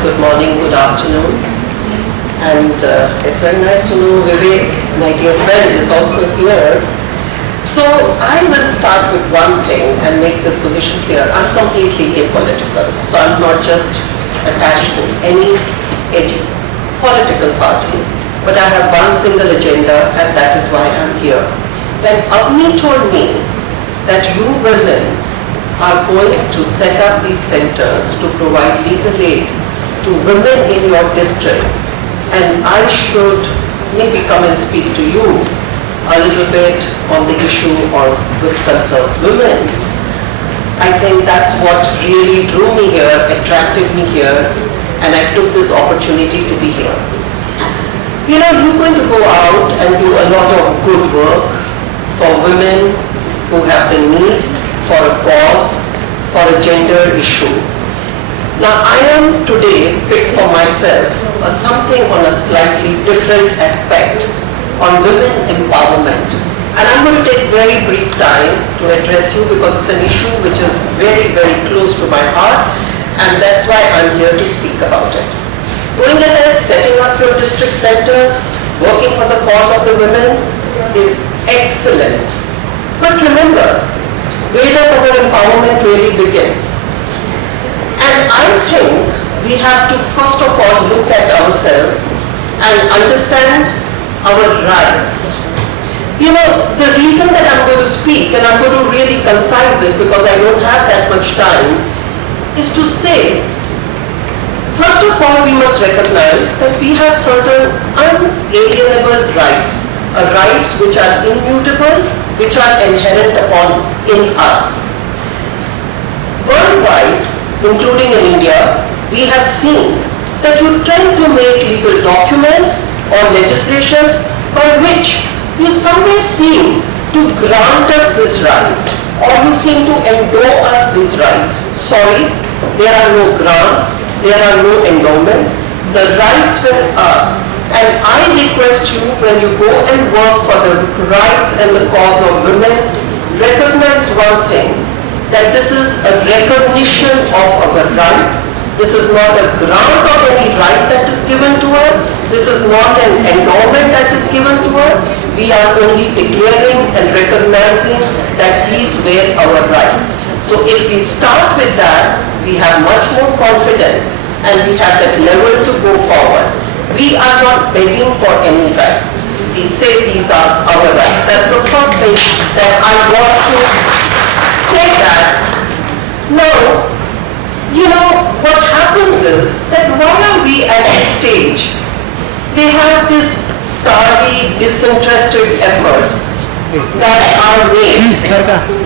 good morning, good afternoon. And it's very nice to know Vivek, my dear friend, is also here. So I will start with one thing and make this position clear. I'm completely apolitical. So I'm not just attached to any political party. But I have one single agenda, and that is why I'm here. When Avni told me that you women are going to set up these centers to provide legal aid to women in your district, and I should maybe come and speak to you a little bit on the issue or which concerns women, I think that's what really drew me here, attracted me here, and I took this opportunity to be here. You know, you're going to go out and do a lot of good work for women who have the need for a cause, for a gender issue. Now, I am today picked for myself something on a slightly different aspect on women empowerment. And I'm going to take very brief time to address you because it's an issue which is very, very close to my heart, and that's why I'm here to speak about it. Going ahead, setting up your district centers, working for the cause of the women is excellent. But remember, where does our empowerment really begin? And I think we have to first of all look at ourselves and understand our rights. You know, the reason that I'm going to speak, and I'm going to really concise it because I don't have that much time, is to say, first of all, we must recognize that we have certain unalienable rights, rights which are immutable, which are inherent upon in us. Worldwide, including in India, we have seen that you tend to make legal documents or legislations by which you somewhere seem to grant us these rights, or you seem to endow us these rights. Sorry, there are no grants, there are no endowments. The rights were us. And I request you, when you go and work for the rights and the cause of women, recognize one thing, that this is a recognition of our rights. This is not a grant of any right that is given to us. This is not an endowment that is given to us. We are only declaring and recognizing that these were our rights. So if we start with that, we have much more confidence and we have that level to go forward. We are not begging for any rights. We say these are our rights. That's the first thing that I want to say that. Now, you know, what happens is that why are we at this stage? They have this tardy, disinterested efforts that are made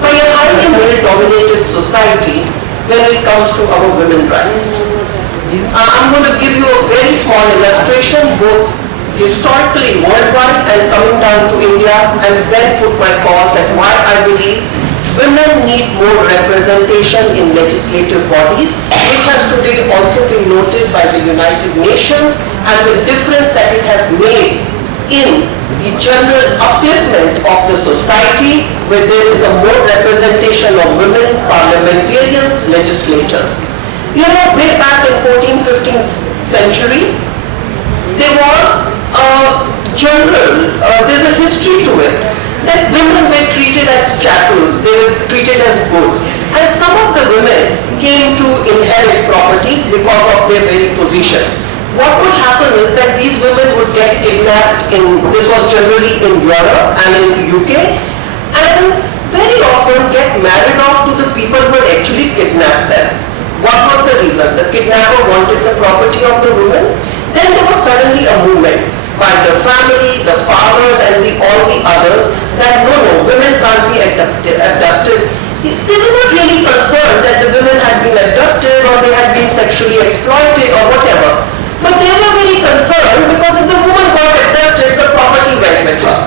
by a highly male-dominated society when it comes to our women's rights. I'm going to give you a very small illustration, both historically worldwide and coming down to India, and then put my cause that why I believe women need more representation in legislative bodies, which has today also been noted by the United Nations, and the difference that it has made in the general upliftment of the society, where there is a more representation of women, parliamentarians, legislators. You know, way back in 14th, 15th century, there was a general, there's a history to it, that women were treated as chattels, they were treated as goods. And some of the women came to inherit properties because of their very position. What would happen is that these women would get kidnapped this was generally in Europe and in the UK, and very often get married off to the people who had actually kidnapped them. What was the reason? The kidnapper wanted the property of the woman. Then there was suddenly a movement by the family, the fathers, and all the others that no, women can't be abducted. They were not really concerned that the women had been abducted or they had been sexually exploited or whatever. But they were very concerned because if the woman got abducted, the property went with her.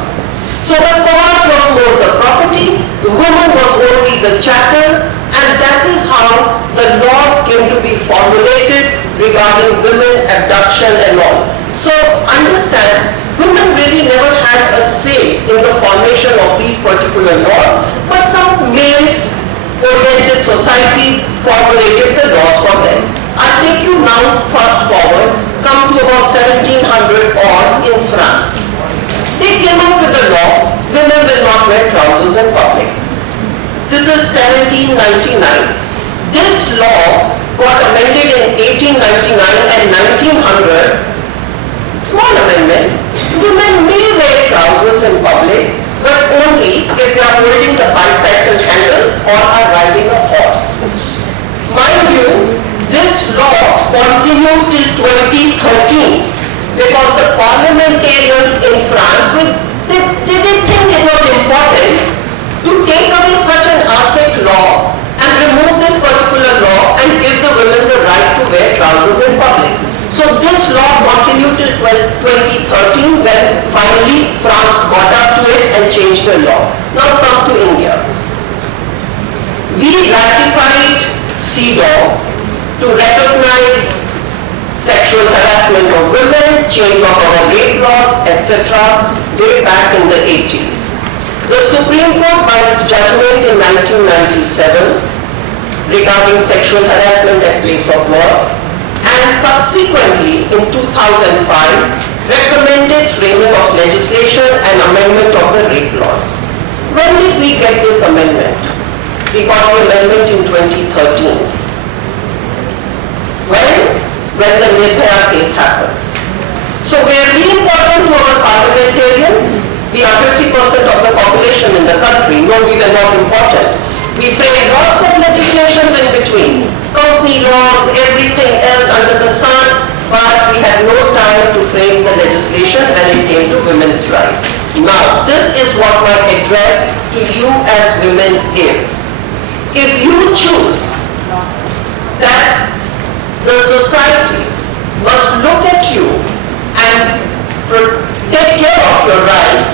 So the cause was more the property, the woman was only the chattel, and that is how the laws came to be formulated regarding women abduction and all. So understand, women really never had a say in the formation of these particular laws, but some male-oriented society formulated the laws for them. I'll take you now fast 1700 odd in France. They came up with a law, women will not wear trousers in public. This is 1799. This law got amended in 1899 and 1900. Small amendment. Women may wear trousers in public, but only if they are holding the bicycle handle or are riding a horse. Mind you, this law continued till 2013 because the parliamentarians in France, they didn't think it was important to take away such an archaic law and remove this particular law and give the women the right to wear trousers in public. So this law continued till 2013 when finally France got up to it and changed the law. Now come to India. We ratified CEDAW to recognize sexual harassment of women, change of our rape laws, etc. way back in the 80s. The Supreme Court, by its judgment in 1997 regarding sexual harassment at place of work, and subsequently in 2005 recommended framing of legislation and amendment of the rape laws. When did we get this amendment? We got the amendment in 2013. When the Nirbhaya case happened. So were we important to our parliamentarians? We are 50% of the population in the country. No, we were not important. We framed lots of legislations in between. Company laws, everything else under the sun, but we had no time to frame the legislation when it came to women's rights. Now, this is what my address to you as women is. If you choose that the society must look at you and take care of your rights,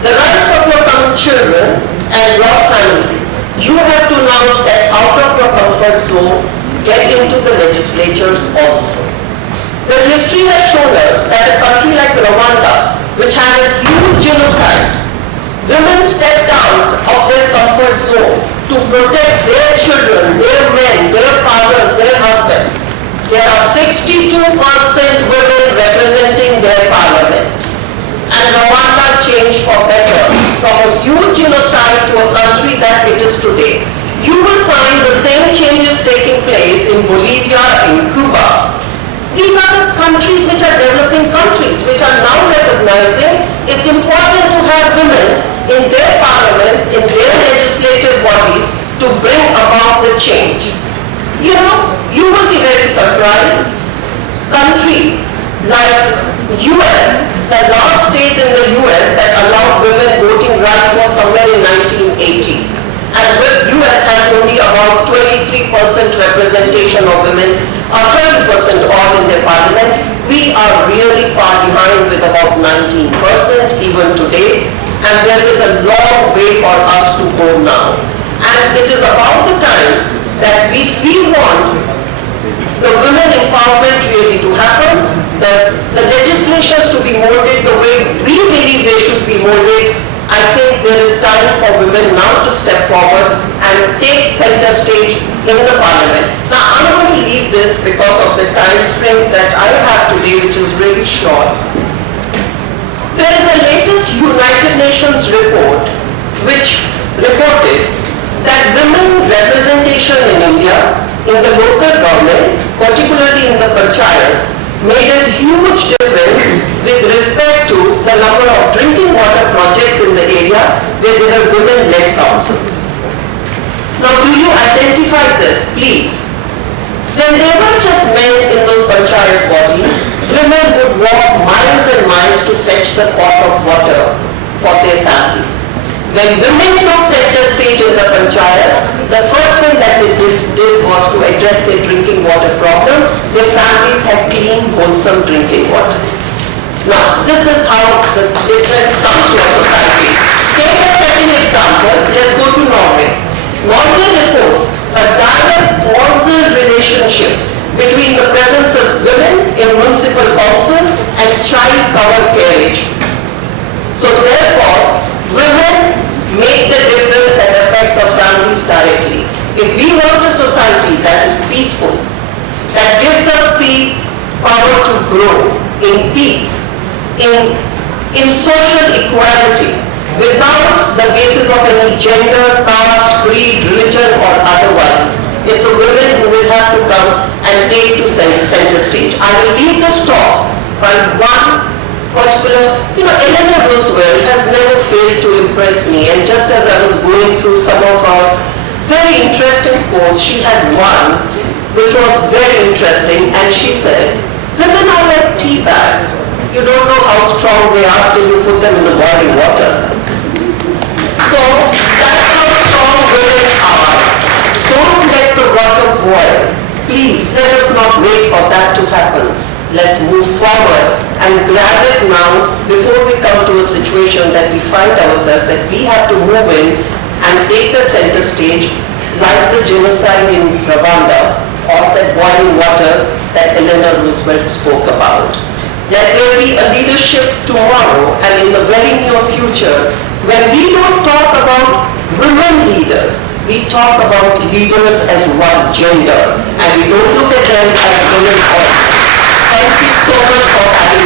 the rights of your children and your families, you have to now step out of your comfort zone, get into the legislatures also. The history has shown us that a country like Rwanda, which had a huge genocide, women stepped out of their comfort zone to protect their children, their men, their fathers, their husbands. There are 62% women representing their parliament. And Rwanda changed for better from a huge genocide to a country that it is today. You will find the same changes taking place in Bolivia, in Cuba. These are the countries which are developing countries, which are now recognizing it's important to have women in their parliaments, in their legislative bodies to bring about the change. You know, you will be very surprised. Countries like US, the last state in the US that allowed women voting rights was somewhere in 1980s. And US has only about 23% representation of women, or 30% all in their parliament. We are really far behind with about 19% even today. And there is a long way for us to go now. And it is about the time that if we want the women empowerment really to happen, the legislations to be molded the way we believe they should be molded, I think there is time for women now to step forward and take center stage in the parliament. Now I'm going to leave this because of the time frame that I have today, which is really short. There is a latest United Nations report which reported that women representation in India, in the local government, particularly in the panchayats, made a huge difference with respect to the number of drinking water projects in the area where there are women-led councils. Now, do you identify this, please? When there were just men in those panchayat bodies, women would walk miles and miles to fetch the pot of water for their families. When women took center stage in the panchayat, the first thing that they did was to address their drinking water problem. Their families had clean, wholesome drinking water. Now, this is how the difference comes to a society. Take a second example. Let's go to Norway. Norway reports a direct causal relationship between the presence of women in municipal councils and child cover carriage. So therefore, women make the difference that affects our families directly. If we want a society that is peaceful, that gives us the power to grow, in peace, in social equality, without the basis of any gender, caste, creed, religion or otherwise. It's the women who will have to come and take to center stage. I will leave this talk by one particular, Eleanor Roosevelt has never failed to impress me, and just as I was going through some of her very interesting quotes, she had one which was very interesting, and she said, women are like tea bag. You don't know how strong they are till you put them in the boiling water. So that's how strong women are. Don't let the water boil. Please, let us not wait for that to happen. Let's move forward and grab it now before we come to a situation that we find ourselves that we have to move in and take the center stage like the genocide in Rwanda or that boiling water that Eleanor Roosevelt spoke about. Let there be a leadership tomorrow and in the very near future when we don't talk about women leaders, we talk about leaders as one gender and we don't look at them as women or. Thank you so much for having